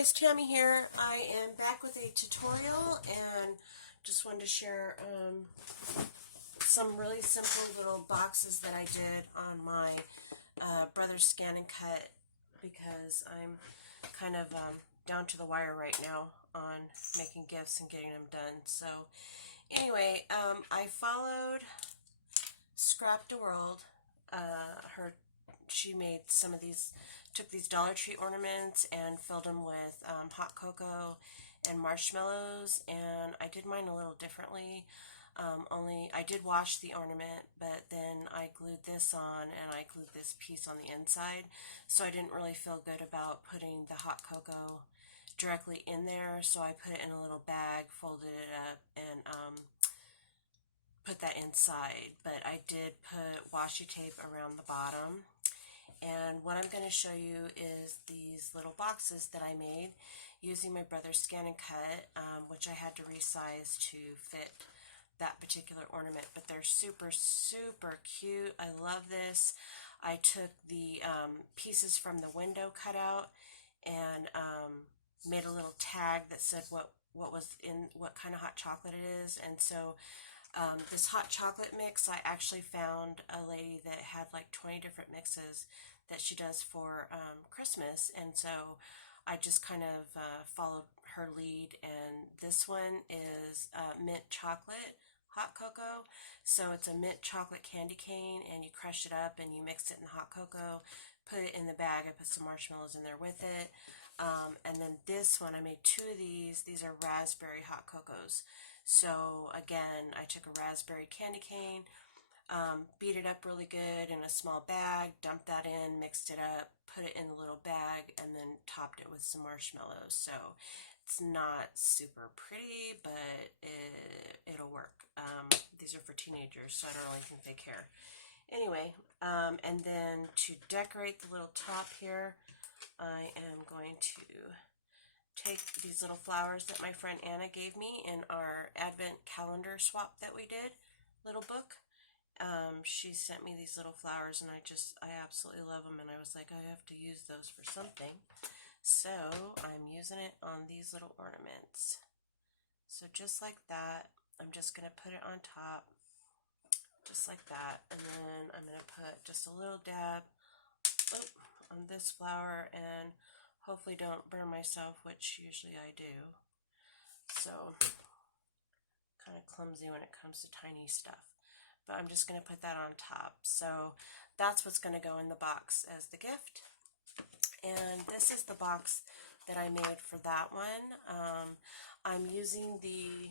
guys, Tammy here. I am back with a tutorial and just wanted to share some really simple little boxes that I did on my Brother's Scan and Cut because I'm kind of down to the wire right now on making gifts and getting them done. So anyway, I followed Scrap the World. She made some of these, took these Dollar Tree ornaments and filled them with hot cocoa and marshmallows, and I did mine a little differently. Only I did wash the ornament, but then I glued this on and I glued this piece on the inside, so I didn't really feel good about putting the hot cocoa directly in there, so I put it in a little bag, folded it up, and put that inside. But I did put washi tape around the bottom. And what I'm going to show you is these little boxes that I made using my Brother's Scan and Cut, which I had to resize to fit that particular ornament, but they're super, super cute. I love this. I took the pieces from the window cutout and made a little tag that said what was in, what kind of hot chocolate it is. And so this hot chocolate mix, I actually found a lady that had like 20 different mixes that she does for Christmas, and so I just kind of followed her lead. And this one is mint chocolate hot cocoa. So it's a mint chocolate candy cane, and you crush it up and you mix it in hot cocoa, put it in the bag. I put some marshmallows in there with it. And then this one, I made two of these. These are raspberry hot cocos. So again, I took a raspberry candy cane, beat it up really good in a small bag, dumped that in, mixed it up, put it in the little bag, and then topped it with some marshmallows. So it's not super pretty, but it'll work. These are for teenagers, so I don't really think they care. Anyway, and then to decorate the little top here, I am going to take these little flowers that my friend Anna gave me in our advent calendar swap that we did, little book. She sent me these little flowers, and I absolutely love them, and I was like, I have to use those for something. So I'm using it on these little ornaments. So just like that, I'm just going to put it on top, just like that, and then I'm going to put just a little dab on this flower, and hopefully don't burn myself, which usually I do. So kind of clumsy when it comes to tiny stuff, but I'm just going to put that on top. So that's what's going to go in the box as the gift. And this is the box that I made for that one. I'm using the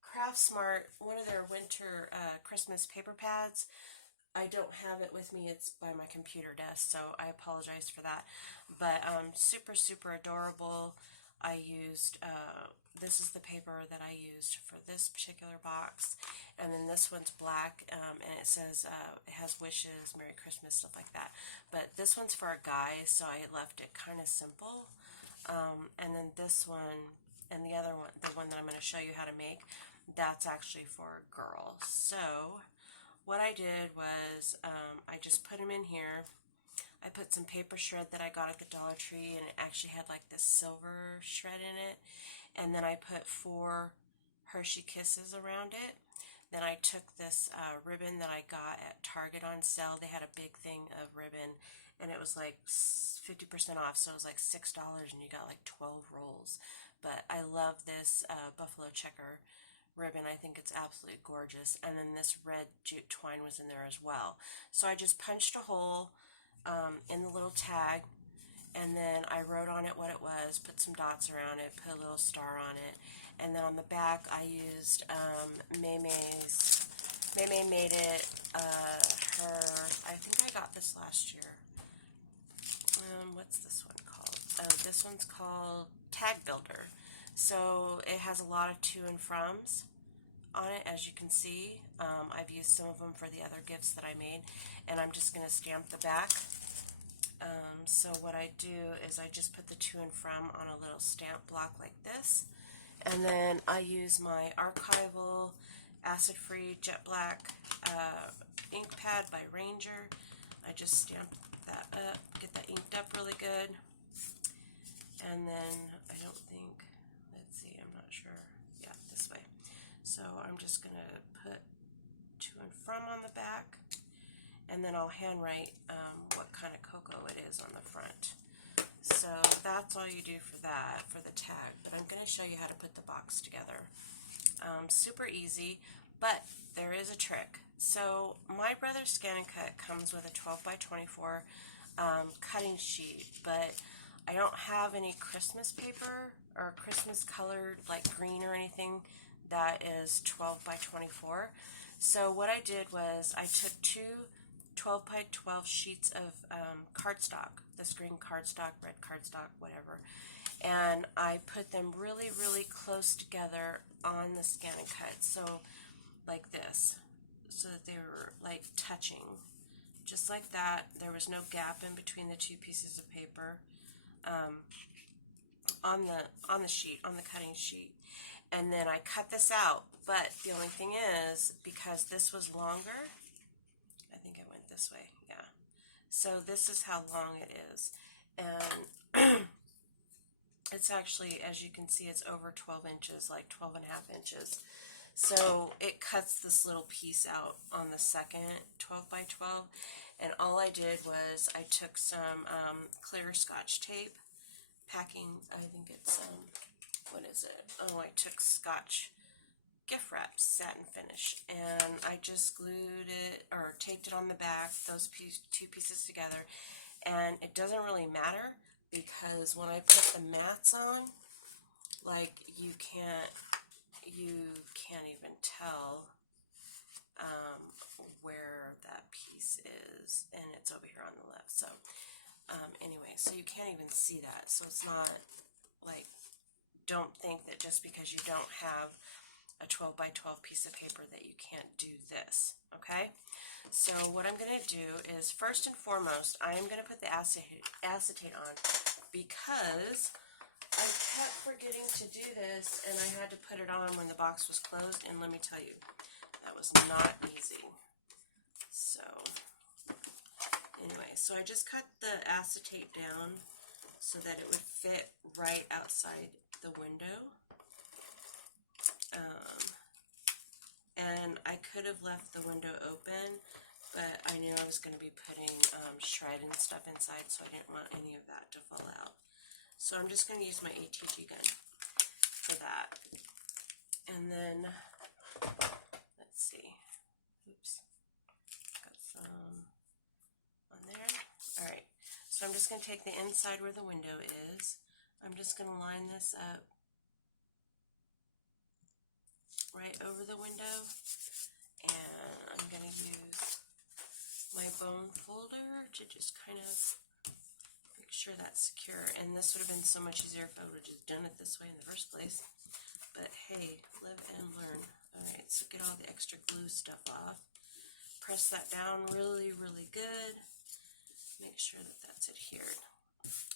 Craft Smart, one of their winter Christmas paper pads. I don't have it with me, it's by my computer desk, so I apologize for that. But super, super adorable. I used, this is the paper that I used for this particular box, and then this one's black, and it says, it has wishes, Merry Christmas, stuff like that. But this one's for a guy, so I left it kind of simple. And then this one, and the other one, the one that I'm going to show you how to make, that's actually for a girl. So what I did was I just put them in here. I put some paper shred that I got at the Dollar Tree, and it actually had like this silver shred in it. And then I put 4 Hershey Kisses around it. Then I took this ribbon that I got at Target on sale. They had a big thing of ribbon, and it was like 50% off, so it was like $6, and you got like 12 rolls. But I love this buffalo checker ribbon. I think it's absolutely gorgeous. And then this red jute twine was in there as well. So I just punched a hole in the little tag, and then I wrote on it what it was, put some dots around it, put a little star on it, and then on the back I used May made it I think I got this last year. What's this one called? Oh, this one's called Tag Builder. So it has a lot of to and froms on it, as you can see. I've used some of them for the other gifts that I made, and I'm just going to stamp the back. So what I do is I just put the to and from on a little stamp block like this, and then I use my Archival acid-free jet black ink pad by Ranger. I just stamp that up, get that inked up really good. And then I don't think, let's see, I'm not sure. Yeah, this way. So I'm just going to put to and from on the back, and then I'll handwrite what kind of cocoa it is on the front. So that's all you do for that, for the tag. But I'm going to show you how to put the box together. Super easy, but there is a trick. So my Brother's Scan and Cut comes with a 12 by 24 cutting sheet, but I don't have any Christmas paper or Christmas colored like green or anything that is 12 by 24. So what I did was I took two 12 by 12 sheets of cardstock, this green cardstock, red cardstock, whatever, and I put them really, really close together on the Scan and Cut, so like this, so that they were like touching, just like that. There was no gap in between the two pieces of paper on the sheet, on the cutting sheet. And then I cut this out, but the only thing is, because this was longer, I think I went this way, yeah. So this is how long it is, and it's actually, as you can see, it's over 12 inches, like 12 and a half inches. So it cuts this little piece out on the second 12 by 12, and all I did was I took some clear Scotch tape, packing, I think it's, what is it? Oh, I took Scotch gift wrap, satin finish, and I just glued it, or taped it on the back, those two pieces together, and it doesn't really matter, because when I put the mats on, like, you can't even tell where that piece is, and it's over here on the left. So anyway, so you can't even see that. So it's not like, don't think that just because you don't have a 12 by 12 piece of paper that you can't do this, okay? So what I'm going to do is, first and foremost, I am going to put the acetate on, because I kept forgetting to do this, and I had to put it on when the box was closed, and let me tell you, that was not easy. So anyway, so I just cut the acetate down so that it would fit right outside the window. And I could have left the window open, but I knew I was going to be putting shred and stuff inside, so I didn't want any of that to fall out. So I'm just going to use my ATG gun for that. And then, let's see, oops, got some on there. All right, so I'm just going to take the inside where the window is. I'm just going to line this up right over the window, and I'm going to use my bone folder to just kind of make sure that's secure. And this would have been so much easier if I would have just done it this way in the first place. But hey, live and learn. Alright, so get all the extra glue stuff off. Press that down really, really good. Make sure that that's adhered.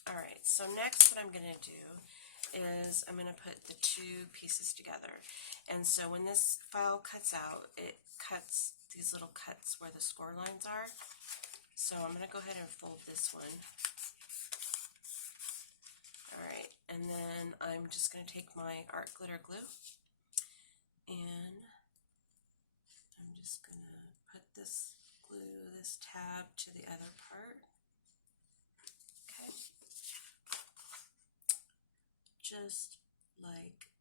Alright, so next what I'm going to do is I'm going to put the two pieces together. And so when this file cuts out, it cuts these little cuts where the score lines are. So I'm going to go ahead and fold this one. Alright, and then I'm just going to take my art glitter glue, and I'm just going to put this glue, this tab, to the other part. Okay. Just like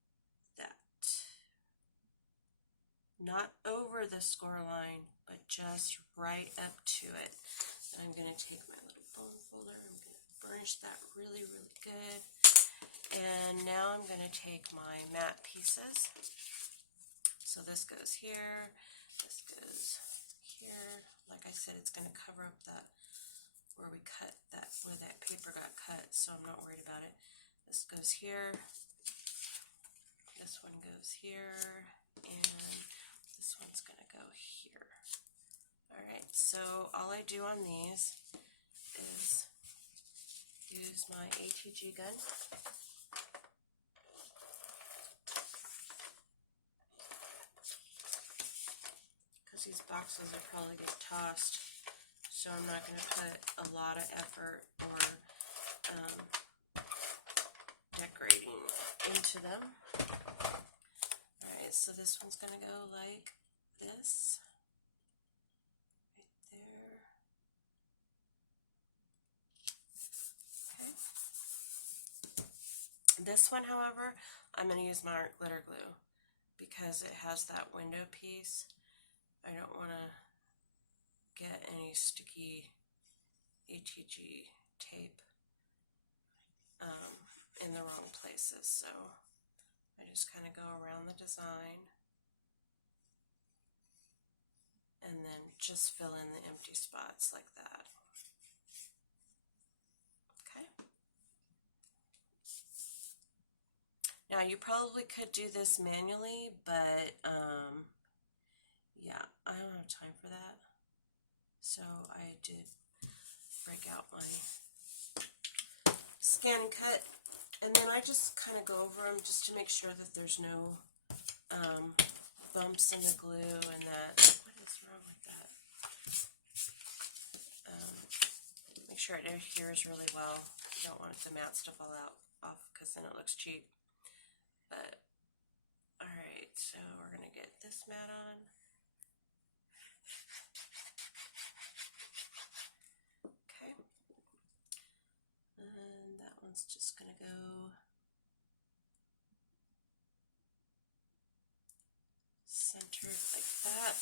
that. Not over the score line, but just right up to it. And I'm going to take my little bone folder, I'm going to burnish that really, really good. And now I'm going to take my matte pieces. So this goes here, this goes here. Like I said, it's going to cover up that where we cut that, where that paper got cut, so I'm not worried about it. This goes here, this one goes here, and this one's going to go here. Alright, so all I do on these is use my ATG gun. Because these boxes will probably get tossed. so I'm not going to put a lot of effort or decorating into them. Alright, so this one's going to go like this, right there. Okay. This one, however, I'm going to use my art glitter glue because it has that window piece. I don't want to get any sticky ATG tape in the wrong places, so I just kind of go around the design and then just fill in the empty spots like that. Okay. Now you probably could do this manually, but yeah, I don't have time for that. So I did break out my scan and cut, and then I just kind of go over them just to make sure that there's no bumps in the glue and that. What is wrong with that? Make sure it adheres really well. You don't want the matte stuff all off because then it looks cheap. But alright, so we're going to get this mat on. Okay. And that one's just going to go centered like that.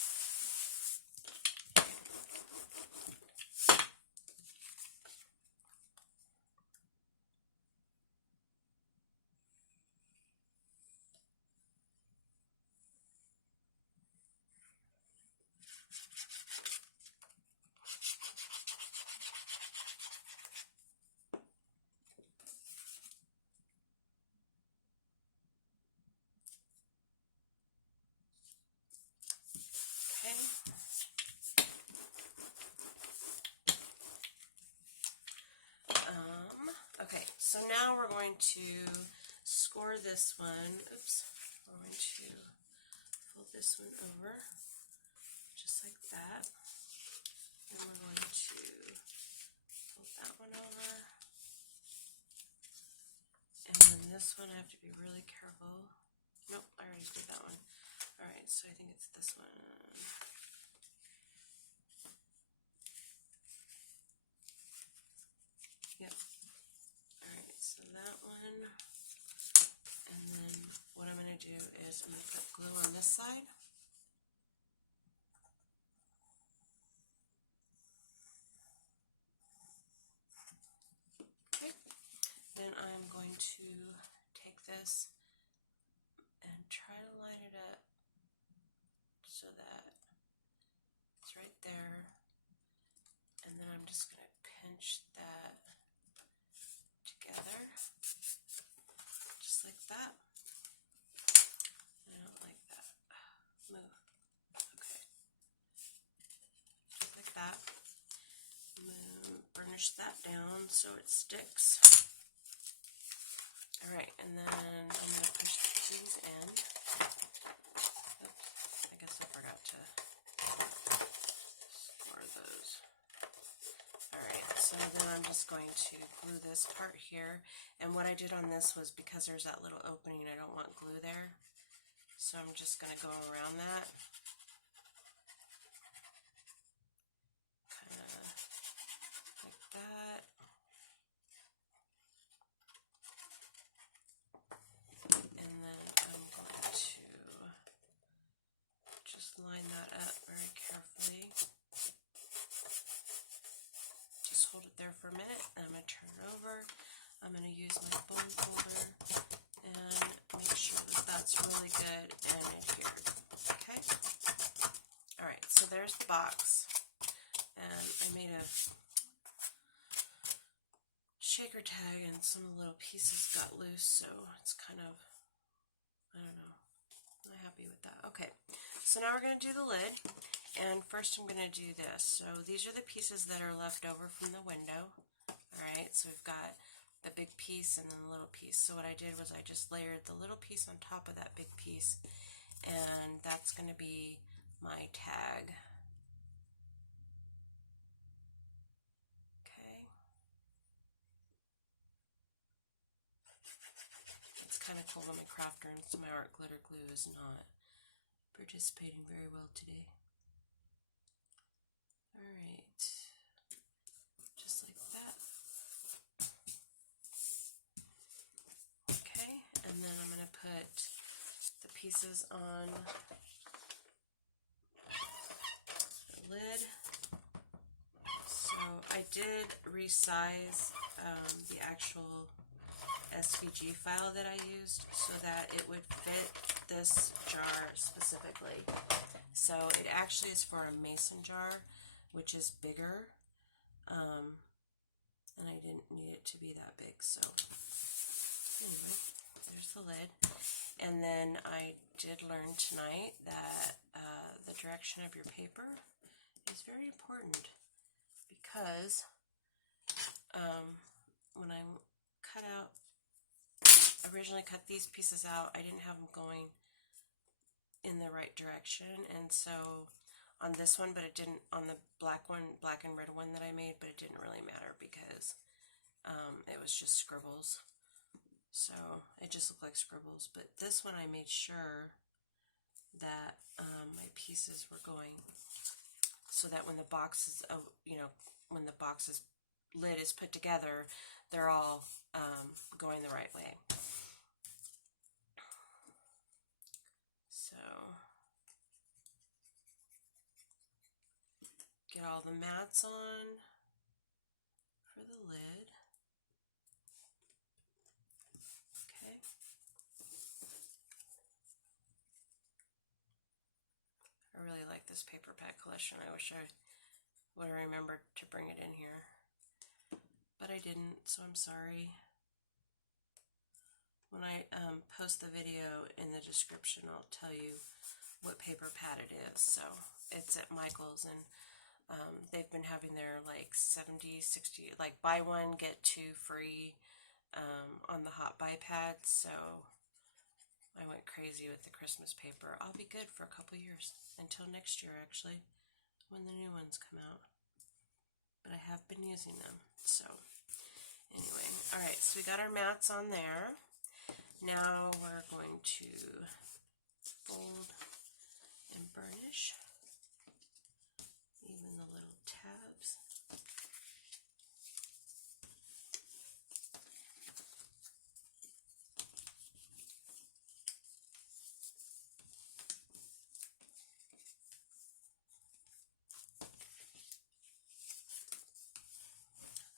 Okay, so now we're going to score this one. Oops, we're going to fold this one over just like that. Then we're going to fold that one over. And then this one I have to be really careful. Nope, I already did that one. Alright, so I think it's this one. Yep. Alright, so that one. And then what I'm going to do is I'm going to put glue on this side. Okay. Then I'm going to take this and try to line it up so that it's right there. And then I'm just going to pinch that together, just like that. I don't like that. Move. Okay. Just like that. Burnish that down so it sticks. Alright, and then I'm going to push these in. Oops, I guess I forgot to score those. Alright, so then I'm just going to glue this part here. And what I did on this was because there's that little opening, I don't want glue there. So I'm just going to go around that. Kind of like that. And then I'm going to just line that up very carefully. Just hold it there for a minute. I'm going to turn it over. I'm going to use my bone folder and make sure that that's really good and adhered. Okay? Alright, so there's the box. And I made a shaker tag and some of the little pieces got loose, so it's kind of, I don't know, I'm not happy with that. Okay, so now we're going to do the lid, and first I'm going to do this. So these are the pieces that are left over from the window. Alright, so we've got the big piece and then the little piece. So what I did was I just layered the little piece on top of that big piece, and that's going to be my tag. kind of cold on my craft iron, so my art glitter glue is not participating very well today. Alright, just like that. Okay, and then I'm going to put the pieces on the lid. So I did resize the actual SVG file that I used so that it would fit this jar specifically. So it actually is for a mason jar, which is bigger, and I didn't need it to be that big. So anyway, there's the lid. And then I did learn tonight that the direction of your paper is very important, because when I originally cut these pieces out, I didn't have them going in the right direction, and so on this one, but it didn't on the black and red one that I made, but it didn't really matter because it was just scribbles, so it just looked like scribbles. But this one I made sure that my pieces were going so that when the box is, when the box's lid is put together, they're all going the right way. So get all the mats on for the lid. Okay. I really like this paper pad collection. I wish I would have remembered to bring it in here, but I didn't, so I'm sorry. When I post the video in the description, I'll tell you what paper pad it is. So it's at Michael's, and they've been having their like 70, 60, like buy one, get two free on the hot buy pad. So I went crazy with the Christmas paper. I'll be good for a couple years, until next year actually, when the new ones come out. But I have been using them. So anyway, alright, so we got our mats on there. Now we're going to fold and burnish even the little tabs.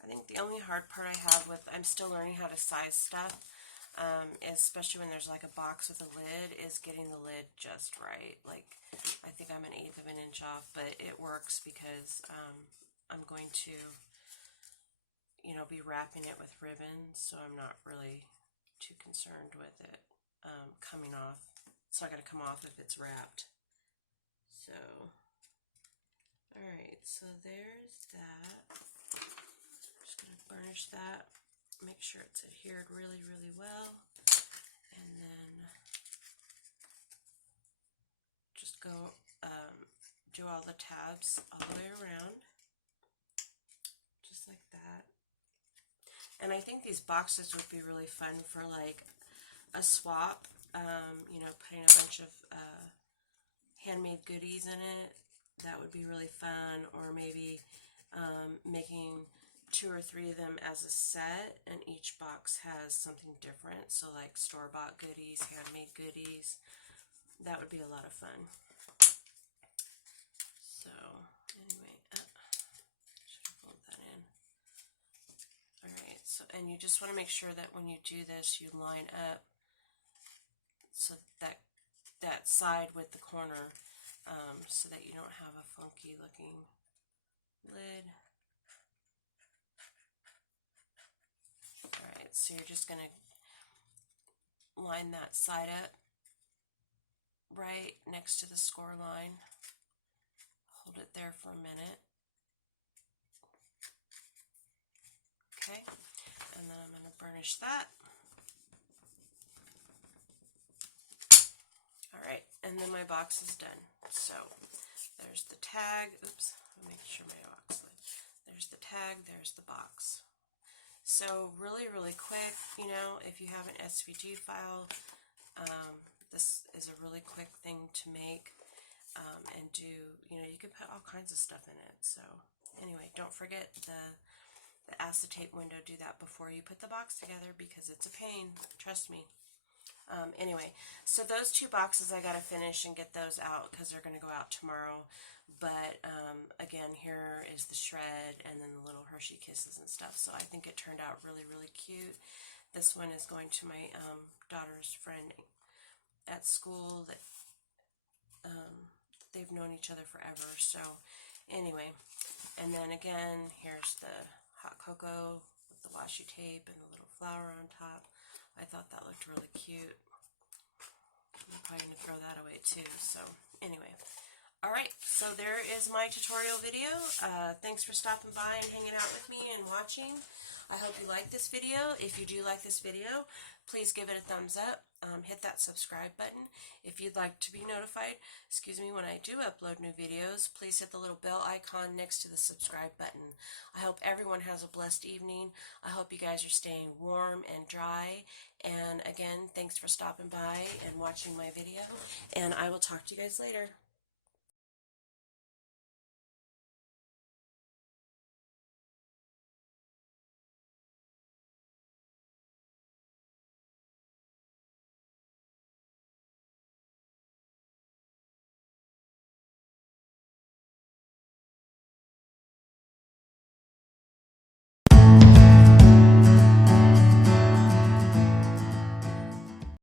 I think the only hard part I have with, I'm still learning how to size stuff, especially when there's like a box with a lid, is getting the lid just right. Like, I think I'm 1/8 of an inch off, but it works because I'm going to, be wrapping it with ribbon, so I'm not really too concerned with it coming off. It's not going to come off if it's wrapped. So, alright, so there's that. I'm just going to burnish that, make sure it's adhered really, really well, and then just go do all the tabs all the way around, just like that. And I think these boxes would be really fun for like a swap, putting a bunch of handmade goodies in it. That would be really fun. Or maybe making 2 or 3 of them as a set, and each box has something different. So like store-bought goodies, handmade goodies. That would be a lot of fun. So anyway, should fold that in. Alright, so, and you just want to make sure that when you do this, you line up so that side with the corner, so that you don't have a funky looking lid. Alright, so you're just going to line that side up right next to the score line. Hold it there for a minute. Okay, and then I'm going to burnish that. Alright, and then my box is done. So there's the tag. Oops, I'll make sure my box lid. There's the tag, there's the box. So really quick, you know, if you have an SVG file, this is a really quick thing to make and do. You know, you can put all kinds of stuff in it. So anyway, don't forget the acetate window. Do that before you put the box together because it's a pain. Trust me. Anyway, so those two boxes I gotta finish and get those out because they're gonna go out tomorrow. But again, here is the shred and then the little Hershey Kisses and stuff. So I think it turned out really cute. This one is going to my daughter's friend at school that they've known each other forever. So anyway, and then again, here's the hot cocoa with the washi tape and the little flower on top. I thought that looked really cute. I'm probably going to throw that away too. So anyway, alright, so there is my tutorial video. Thanks for stopping by and hanging out with me and watching. I hope you like this video. If you do like this video, please give it a thumbs up. Hit that subscribe button. If you'd like to be notified, when I do upload new videos, please hit the little bell icon next to the subscribe button. I hope everyone has a blessed evening. I hope you guys are staying warm and dry. And again, thanks for stopping by and watching my video. And I will talk to you guys later.